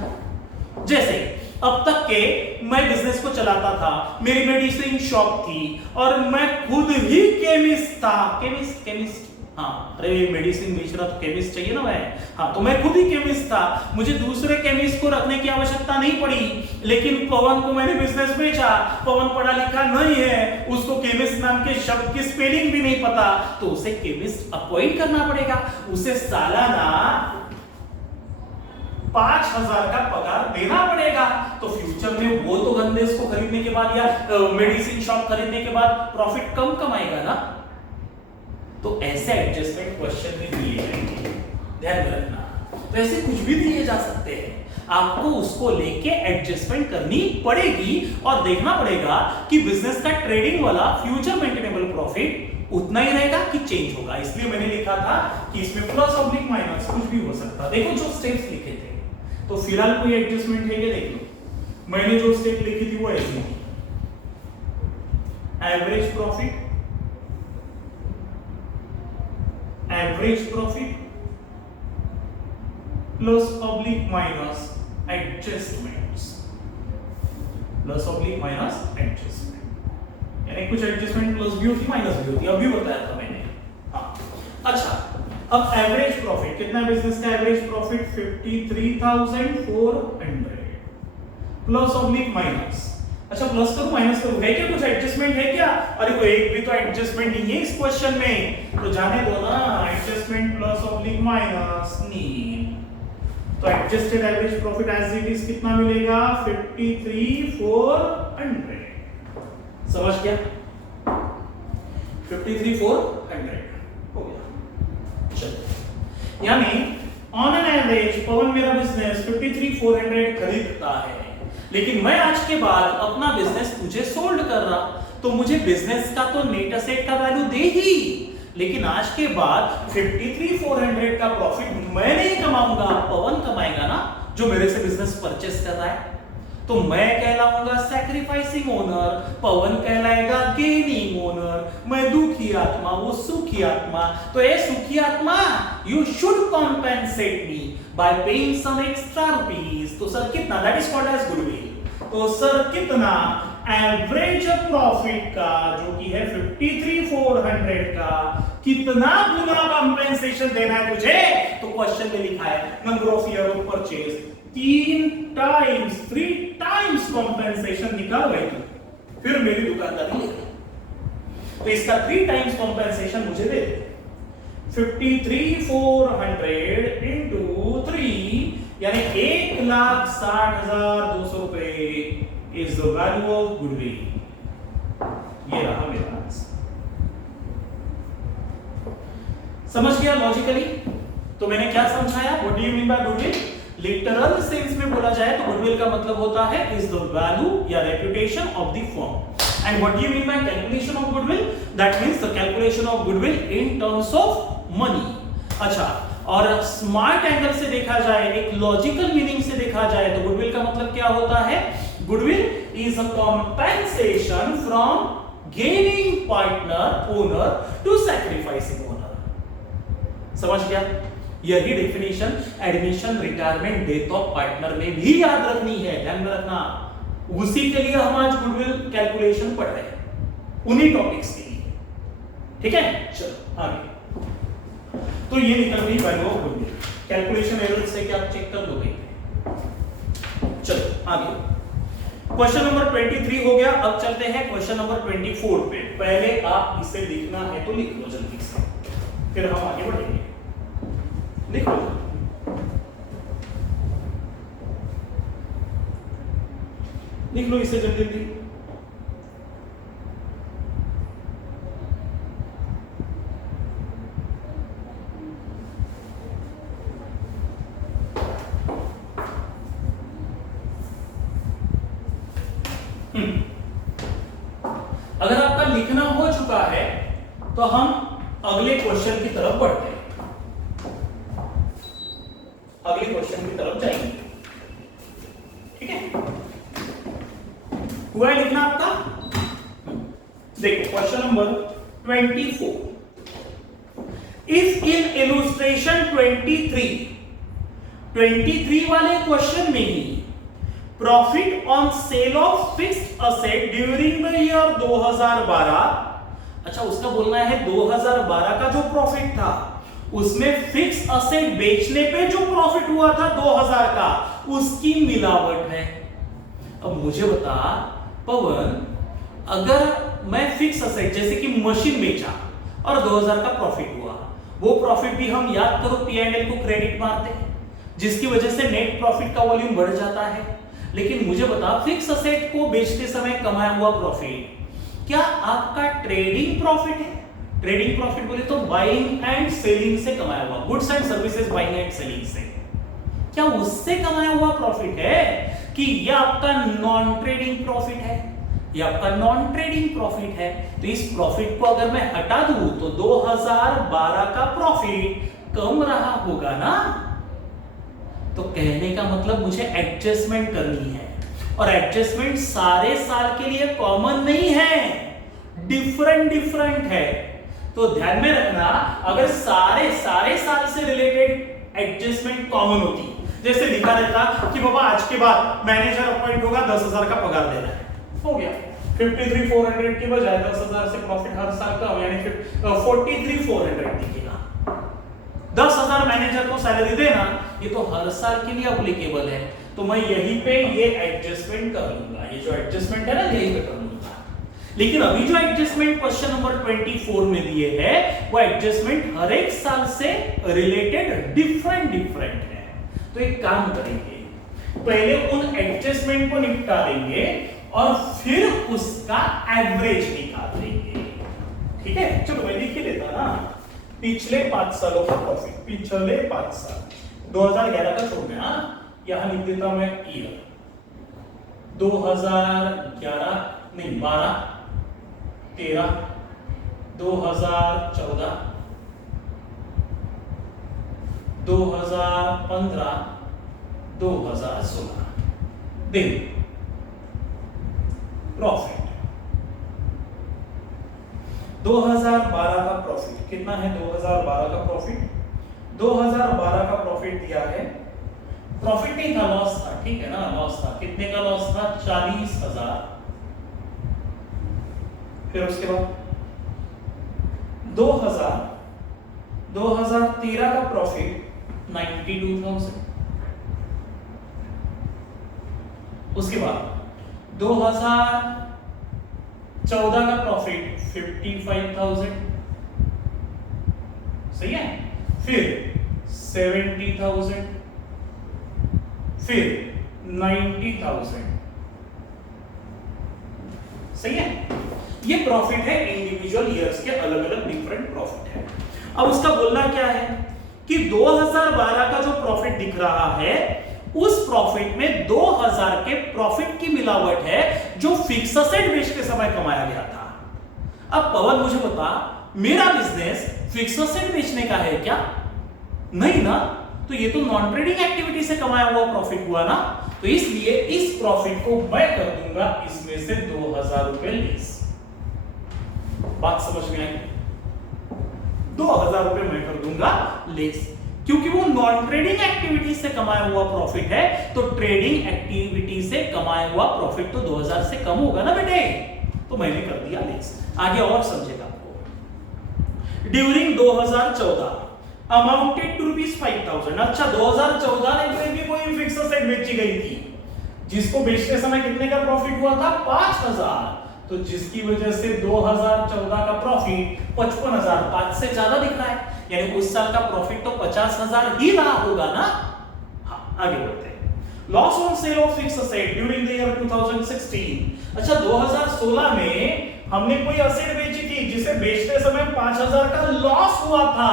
जैसे अब तक के मैं बिजनेस को चलाता था, मेरी मेडिसिन शॉप थी और मैं खुद ही केमिस्ट था। केमिस्ट हाँ, अरे मेडिसिन बेच रहा तो केमिस्ट चाहिए ना मैं। हाँ, तो मैं खुद ही केमिस्ट था, मुझे दूसरे केमिस्ट को रखने की आवश्यकता नहीं पड़ी। लेकिन पवन को मैंने बिजनेस बेचा, पवन पढ़ा लिखा नहीं है, उसको केमिस्ट नाम के शब्द की स्पेलिंग भी नहीं पता, तो उसे केमिस्ट अपॉइंट करना पड़ेगा। उसे सालाना 5,000 का पगार देना पड़ेगा। तो फ्यूचर में वो तो गंदेस को खरीदने के बाद या मेडिसिन शॉप खरीदने के बाद प्रॉफिट कम कमाएगा ना। तो ऐसे एडजस्टमेंट क्वेश्चन में दिए जाएंगे, ध्यान में रखना। तो ऐसे कुछ भी दिए जा सकते हैं, आपको उसको लेके एडजस्टमेंट करनी पड़ेगी और देखना पड़ेगा कि बिजनेस का ट्रेडिंग वाला फ्यूचर मेंटेनेबल प्रॉफिट उतना ही रहेगा कि चेंज होगा। इसलिए मैंने लिखा था कि इसमें प्लस ऑब्लिक माइनस कुछ भी हो सकता। देखो जो स्टेप्स लिखे थे, तो फिलहाल कोई एडजस्टमेंट है क्या देख लो। मैंने जो स्टेप लिखी थी वो ऐसी थी, average profit plus oblique minus adjustments, यानी कुछ एडजस्टमेंट प्लस भी होती माइनस भी होती, अभी बताया था मैंने। हाँ, अच्छा, अब एवरेज प्रॉफिट कितना है बिजनेस का? Average profit 53,400 plus oblique minus. अच्छा, प्लस करूं माइनस करूं? है क्या कुछ एडजस्टमेंट है क्या? अरे कोई एक भी तो एडजस्टमेंट नहीं है इस क्वेश्चन में, तो जाने दो ना। एडजस्टमेंट प्लस ऑब्लिक माइनस नहीं, तो adjusted average profit as it is कितना मिलेगा? 53,400। समझ गया? 53,400 हो गया। चलो, यानी ऑन एन एवरेज पवन मेरा बिजनेस 53,400 खरीदता है, लेकिन मैं आज के बाद अपना बिजनेस तुझे सोल्ड कर रहा, तो मुझे बिजनेस का तो नेट एसेट का वैल्यू दे ही, लेकिन आज के बाद 53,400 का प्रॉफिट मैं नहीं कमाऊंगा, पवन कमाएगा ना, जो मेरे से बिजनेस परचेस कर रहा है। तो मैं कहलाऊंगा सैक्रिफाइसिंग ओनर, पवन कहलाएगा गेनिंग ओनर। मैं दुखी आत्मा, वो सुखी आत्मा। तो ए सुखी आत्मा, you should compensate me by paying some extra rupees. तो सर कितना? That is called as goodwill. तो सर कितना? एवरेज प्रॉफिट का जो कि है 53,400 का कितना गुना कॉम्पेंसेशन देना है तुझे? तो क्वेश्चन में लिखा है number of year of purchase, 3 times compensation निकाल भाई तू, फिर मेरी दुकानदारी ले। तो इसका 3 टाइम्स कॉम्पेंसेशन मुझे दे दे। 53,400 into 3 यानी 1,60,200 रुपए is the value of goodwill. ये रहा मेरा आंसर। समझ गया लॉजिकली? तो मैंने क्या समझाया? What do you mean by goodwill? Literal sense में बोला जाए तो गुडविल का मतलब होता है इज द वैल्यू या reputation of the firm. And what do you mean by calculation of goodwill? That means the calculation of goodwill in terms of money. अच्छा, और स्मार्ट एंगल से देखा जाए, एक लॉजिकल मीनिंग से देखा जाए तो गुडविल का मतलब क्या होता है? Goodwill is a compensation from gaining partner owner to sacrificing owner. समझ गया? यही definition admission, retirement, death of partner में भी याद रखनी है, ध्यान में रखना। उसी के लिए हम आज गुडविल कैलकुलेशन पढ़ रहे हैं, उन्हीं टॉपिक्स के लिए। ठीक है, चलो आगे। तो ये निकल गई value of goodwill. Calculation error से क्या आप चेक कर लोगे? चलो आगे, क्वेश्चन नंबर 23 हो गया। अब चलते हैं क्वेश्चन नंबर 24 पे। पहले आप इसे लिखना है तो लिख लो जल्दी से, फिर हम आगे बढ़ेंगे। लिख लो, लिख लो इसे जल्दी जल्दी। अगर आपका लिखना हो चुका है तो हम अगले क्वेश्चन की तरफ बढ़ते हैं, अगले क्वेश्चन की तरफ जाएंगे। ठीक है, हुआ है लिखना आपका? देखो question number 24, if in illustration 23 वाले क्वेश्चन में ही profit on sale of fixed asset during the year 2012, अच्छा उसका बोलना है 2012 का जो प्रॉफिट था उसमें फिक्स असेट बेचने पे जो प्रॉफिट हुआ था 2000 का, उसकी मिलावट है। अब मुझे बता पवन, अगर मैं फिक्स असेट जैसे कि मशीन बेचा और 2000 का प्रॉफिट हुआ, वो प्रॉफिट भी हम याद करो P&L को क्रेडिट मारते हैं, जिसकी वजह से नेट प्रॉफिट का वॉल्यूम बढ़ जाता है। लेकिन मुझे बता, फिक्स असेट को बेचते समय कमाया हुआ प्रॉफिट क्या आपका ट्रेडिंग प्रॉफिट है? ट्रेडिंग प्रॉफिट बोले तो बाइंग एंड सेलिंग से कमाया हुआ, goods and services buying and selling से, क्या उससे कमाया हुआ प्रॉफिट है कि ये आपका नॉन ट्रेडिंग प्रॉफिट है? ये आपका नॉन ट्रेडिंग प्रॉफिट है। तो इस प्रॉफिट को अगर मैं हटा दूं तो 2012 का प्रॉफिट कम रहा होगा ना। तो कहने का मतलब मुझे एडजस्टमेंट करनी है, और एडजस्टमेंट सारे साल के लिए कॉमन नहीं है, डिफरेंट है। तो ध्यान में रखना, अगर सारे साल से रिलेटेड एडजस्टमेंट कॉमन होती, जैसे लिखा रहता कि बाबा आज के बाद मैनेजर अपॉइंट होगा, 10,000 का पगार देना है, हो गया 53,400 की बजाय 10,000 से प्रॉफिट हर साल का, यानी 43,400 दिखेगा। 10,000 मैनेजर को सैलरी देना, ये तो हर साल के लिए एप्लीकेबल है। तो मैं यहीं पे ये एडजस्टमेंट कर लूंगा, ये जो एडजस्टमेंट है ना यहीं पे कर लूंगा। लेकिन अभी जो एडजस्टमेंट क्वेश्चन नंबर 24 में दिए है, वो एडजस्टमेंट हर एक साल से रिलेटेड डिफरेंट है। तो एक काम करेंगे, पहले उन एडजस्टमेंट को निपटा देंगे और फिर उसका एवरेज निकाल देंगे। ठीक है, चलो मैं लिख लेता ना, पिछले 5 सालों का प्रॉफिट, पिछले 5 साल, 2011 का छोड़ देना, यहां लिख देता मैं ईयर 2011 नहीं 12, 13, 2014, 2015, 2016 दिन प्रॉफिट। 2012 का प्रॉफिट कितना है? 2012 का प्रॉफिट, 2012 का प्रॉफिट दिया है, प्रॉफिट नहीं था, लॉस था, ठीक है ना, लॉस था। कितने का लॉस था? 40,000। फिर उसके बाद 2013 का प्रॉफिट 92,000। उसके बाद 2014 का प्रॉफिट 55,000, सही है। फिर 70,000, फिर 90,000, सही है। ये प्रॉफिट है इंडिविजुअल ईयर्स के, अलग अलग डिफरेंट प्रॉफिट है। अब उसका बोलना क्या है कि 2012 का जो प्रॉफिट दिख रहा है, उस प्रॉफिट में 2000 के प्रॉफिट की मिलावट है जो फिक्स एसेट बेचते समय कमाया गया था। अब पवन मुझे बता, मेरा बिजनेस फिक्स एसेट बेचने का है क्या? नहीं ना, तो ये तो नॉन ट्रेडिंग एक्टिविटी से कमाया हुआ प्रॉफिट हुआ ना। तो इसलिए इस प्रॉफिट को मैं कर दूंगा इसमें से 2000 रुपए लेस। बात समझ में आई? 2000 रुपए मैं कर दूंगा लेस, क्योंकि वो नॉन ट्रेडिंग एक्टिविटी से कमाया हुआ प्रॉफिट है। तो ट्रेडिंग एक्टिविटी से कमाया हुआ प्रॉफिट तो 2000 से कम होगा ना बेटे, तो मैंने कर दिया लेस। आगे और समझेगा आपको। During 2014, amounted to ₹5,000। अच्छा 2014 में भी कोई फिक्स एसेट बेची गई थी जिसको बेचते समय कितने का प्रॉफिट हुआ था 5,000, तो जिसकी वजह से 2014 का प्रॉफिट 55,000, 5 से ज्यादा दिख रहा है, यानी उस साल का प्रॉफिट तो 50,000 ही रहा होगा ना। हाँ आगे बढ़ते हैं। Loss on sale of fixed asset during the year 2016। अच्छा 2016 में हमने कोई एसेट बेची थी जिसे बेचते समय 5,000 का लॉस हुआ था।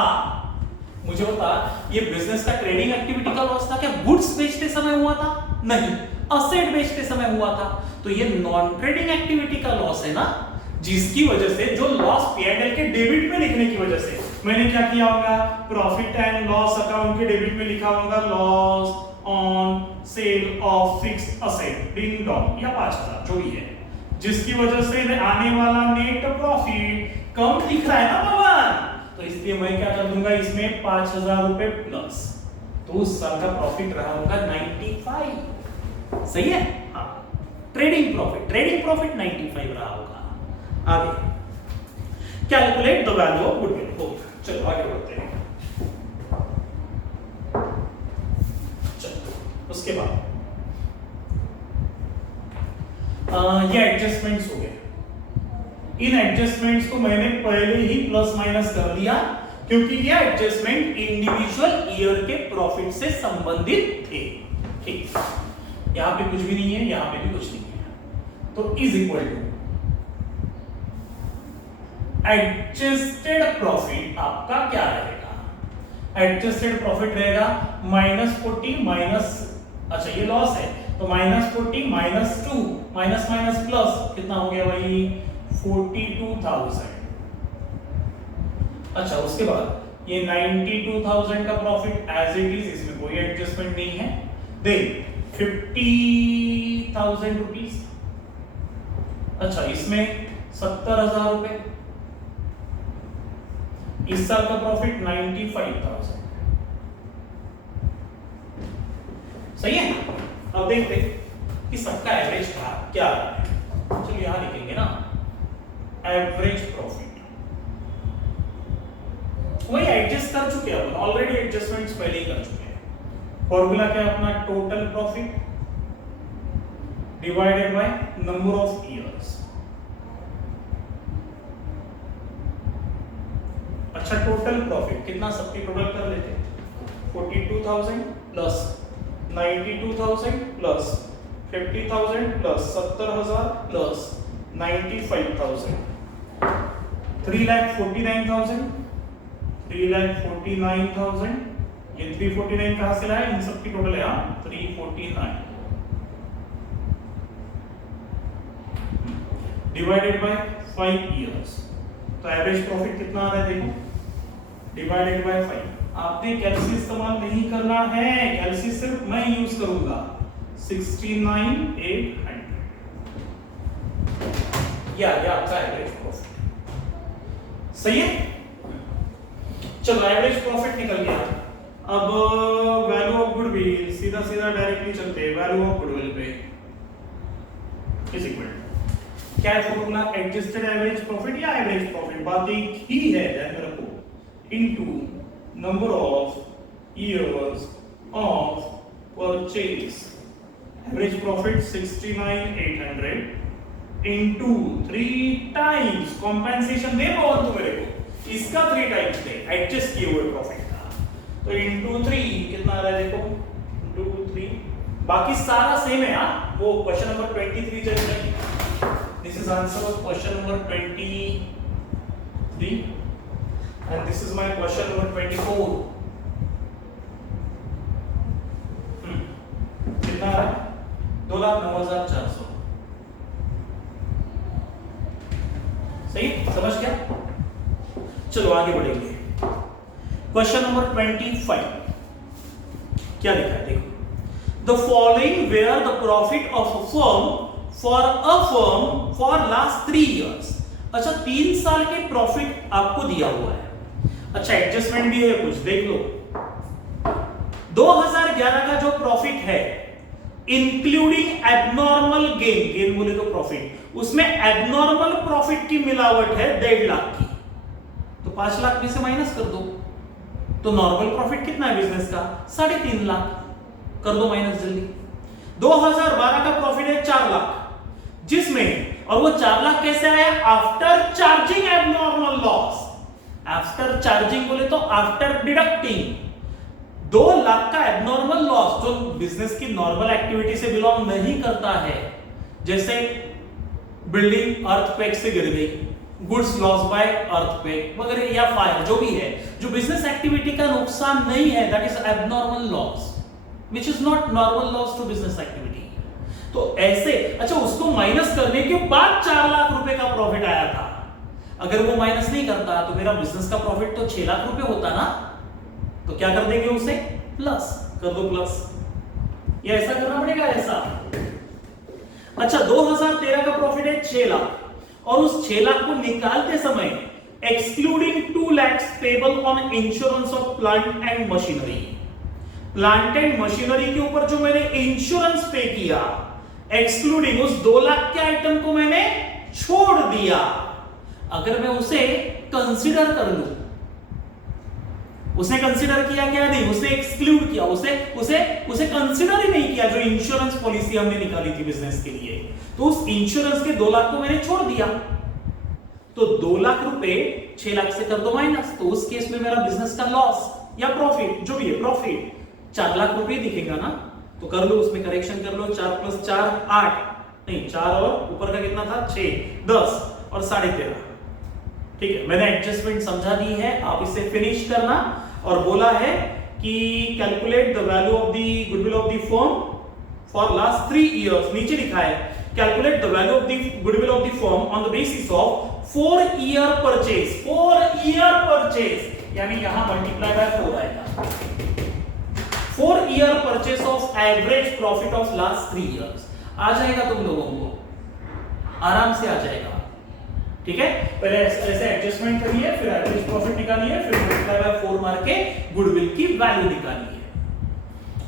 मुझे बता, ये बिजनेस का ट्रेडिंग एक्टिविटी का लॉस था क्या? गुड्स बेचते समय हुआ था? नहीं, एसेट बेचते समय हुआ था। तो ये नॉन ट्रेडिंग एक्टिविटी का लॉस है ना, जिसकी वजह से जो लॉस P&L के डेबिट में लिखने की वजह से मैंने क्या किया होगा, प्रॉफिट एंड लॉस अकाउंट के डेबिट में लिखा होगा loss on sale of fixed asset डिंग डॉन या 5,000 जो भी है, जिसकी वजह से आने वाला नेट प्रॉफिट कम दिख रहा है ना भगवान, तो इसलिए मैं क्या कर दूंगा इसमें 5,000 रुपए प्लस, तो उस साल का प्रॉफिट रहा होगा 95। सही है? हाँ, ट्रेडिंग प्रॉफिट 95 रहा होगा। आगे calculate the value of goodwill. हो गया, चलो आगे बढ़ते हैं। चलो उसके बाद ये एडजस्टमेंट्स हो गए। इन एडजस्टमेंट्स को मैंने पहले ही प्लस माइनस कर दिया क्योंकि ये एडजस्टमेंट इंडिविजुअल ईयर के प्रॉफिट से संबंधित थे। ठीक, यहां पे कुछ भी नहीं है, यहां पे भी कुछ नहीं है, तो is equal to adjusted profit आपका क्या रहेगा? एडजस्टेड प्रॉफिट रहेगा -40 माइनस, अच्छा ये लॉस है तो -40 -2 माइनस माइनस प्लस कितना हो गया भाई 42,000। अच्छा उसके बाद ये 92,000 का प्रॉफिट एज इट इज, इसमें कोई एडजस्टमेंट नहीं है। देन 50,000 रुपीज, अच्छा इसमें 70,000 रुपए, इस साल का प्रॉफिट 95,000। सही है? अब देखते कि सबका एवरेज क्या आ रहा है। चलिए यहां लिखेंगे ना एवरेज प्रॉफिट, वही एडजस्ट कर चुके हैं, ऑलरेडी एडजस्टमेंट्स पहले ही कर चुके हैं। फॉर्मूला क्या है अपना, total profit divided by number of years. अच्छा टोटल प्रॉफिट कितना, सबकी टोटल कर लेते हैं, 42,000 प्लस 92,000 प्लस 50,000 प्लस 70,000 प्लस 95,000, 3,49,000, 3,49,000, ये 349 कहां से लाया, इन सबकी टोटल है 349 डिवाइडेड बाय 5 इयर्स, तो एवरेज प्रॉफिट कितना आ रहा है देखो, डिवाइडेड बाय 5। आपने कैलसी इस्तेमाल नहीं करना है, कैलसी सिर्फ मैं यूज करूंगा, 69,800 ये आ गया आपका एवरेज प्रॉफिट। सही है? चलो एवरेज प्रॉफिट निकल गया। अब वैल्यू ऑफ गुडविल, सीधा सीधा डायरेक्टली चलते हैं वैल्यू ऑफ गुडविल पे, इज इक्वल क्या है फॉर्मूला, एडजस्टेड एवरेज प्रॉफिट या एवरेज प्रॉफिट, बात एक ही है, ध्यान में रखो, into number of years of purchase, average profit 69,800 into 3 times compensation दे और तो मेरे को इसका 3 टाइम्स दे एडजस्ट किए हुए प्रॉफिट का, तो इनटू 3 कितना आ रहा है देखो, इनटू 3, बाकी सारा सेम है। हां वो क्वेश्चन नंबर 23 जब नहीं, this is answer of question number 23 and this is my question number 24। कितना है, 2,09,400। सही, समझ गया? चलो आगे बढ़ेंगे। क्वेश्चन नंबर 25 क्या लिखा है देखो, the following were the profit of a firm for last 3 years. अच्छा 3 साल के प्रॉफिट आपको दिया हुआ है। अच्छा एडजस्टमेंट भी है कुछ, देख लो 2011 का जो प्रॉफिट है इंक्लूडिंग एबनॉर्मल गेन बोले तो प्रॉफिट, उसमें एबनॉर्मल प्रॉफिट की मिलावट है 1.5 लाख की, तो 5 लाख में से माइनस कर दो, तो नॉर्मल प्रॉफिट कितना है बिजनेस का? 3.5 लाख। कर दो माइनस जल्दी। 2012 का प्रॉफिट है 4 लाख, जिसमें, और वो 4 लाख कैसे आया? After charging abnormal loss. After charging बोले तो आफ्टर डिडक्टिंग 2 लाख का एबनॉर्मल लॉस जो बिजनेस की नॉर्मल एक्टिविटी से बिलोंग नहीं करता है, जैसे बिल्डिंग अर्थक्वेक से गिर गई, गुड्स लॉस बाय अर्थक्वेक वगैरह या फायर, जो भी है, जो बिजनेस एक्टिविटी का नुकसान नहीं है, that is abnormal loss which is not normal loss to business activity. तो ऐसे, अच्छा, उसको माइनस करने के बाद 4 लाख रुपए का प्रॉफिट आया था। अगर वो माइनस नहीं करता तो मेरा बिजनेस का प्रॉफिट तो 6 लाख रुपए होता ना। तो क्या कर देंगे उसे? प्लस कर दो, प्लस। ये ऐसा करना पड़ेगा, ऐसा। अच्छा, 2013 का प्रॉफिट है 6 लाख और उस 6 लाख को निकालते समय excluding 2 lakh payable on insurance of plant and machinery, plant and machinery के ऊपर जो मैंने इंश्योरेंस पे किया, एक्सक्लूडिंग उस 2 लाख के आइटम को मैंने छोड़ दिया। अगर मैं उसे कंसीडर कर लूं, उसने कंसीडर किया क्या? नहीं, उसने एक्सक्लूड किया, उसे कंसीडर ही नहीं किया जो इंश्योरेंस पॉलिसी हमने निकाली थी बिजनेस के लिए। तो उस इंश्योरेंस के 2 लाख को मैंने छोड़ दिया। तो 2 लाख रुपए 6 लाख से कर दो माइनस, तो उस केस में मेरा बिजनेस का लॉस या प्रॉफिट, जो भी है, प्रॉफिट 4 लाख रुपए दिखेगा ना। तो कर लो, उसमें करेक्शन कर लो। 4 + 4 8, नहीं 4 और ऊपर का कितना था? 6, 10 और 13.5। ठीक है, मैंने एडजस्टमेंट समझा दी है, आप इसे फिनिश करना। और बोला है कि calculate the value of the goodwill of the firm for last 3 years. नीचे लिखा है calculate the value of the goodwill of the firm on the basis of 4 year purchase. 4 year purchase यानी यहां मल्टीप्लाई बाय 4 आएगा। 4 year purchase of average profit of last 3 years आ जाएगा तुम लोगों को, आराम से आ जाएगा। ठीक है, पहले ऐसे एडजस्टमेंट करिए, फिर एवरेज प्रॉफिट निकालिए, फिर मल्टीप्लाई बाय 4 मार के गुडविल की वैल्यू निकालिए।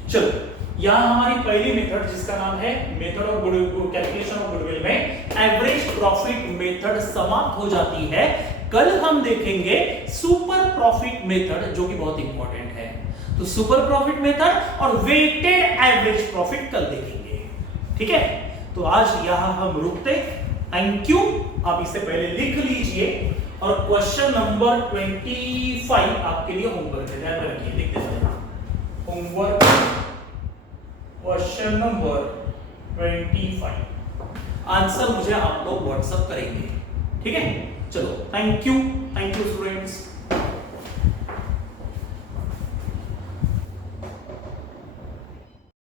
चलो, यहां हमारी पहली मेथड जिसका नाम है method of calculation of goodwill में एवरेज प्रॉफिट मेथड समाप्त हो जाती है। कल हम देखेंगे सुपर प्रॉफिट मेथड, जो कि बहुत इंपॉर्टेंट है। तो सुपर प्रॉफिट मेथड और वेटेड एवरेज प्रॉफिट कल देखेंगे। ठीक है, तो आज यहां हम रुकते। Thank you. आप इसे पहले लिख लीजिए और क्वेश्चन नंबर 25 आपके लिए होमवर्क है, ध्यान रखिए, लिखते चलिए। होमवर्क क्वेश्चन नंबर 25, आंसर मुझे आप लोग व्हाट्सएप करेंगे। ठीक है, चलो, थैंक यू स्टूडेंट्स।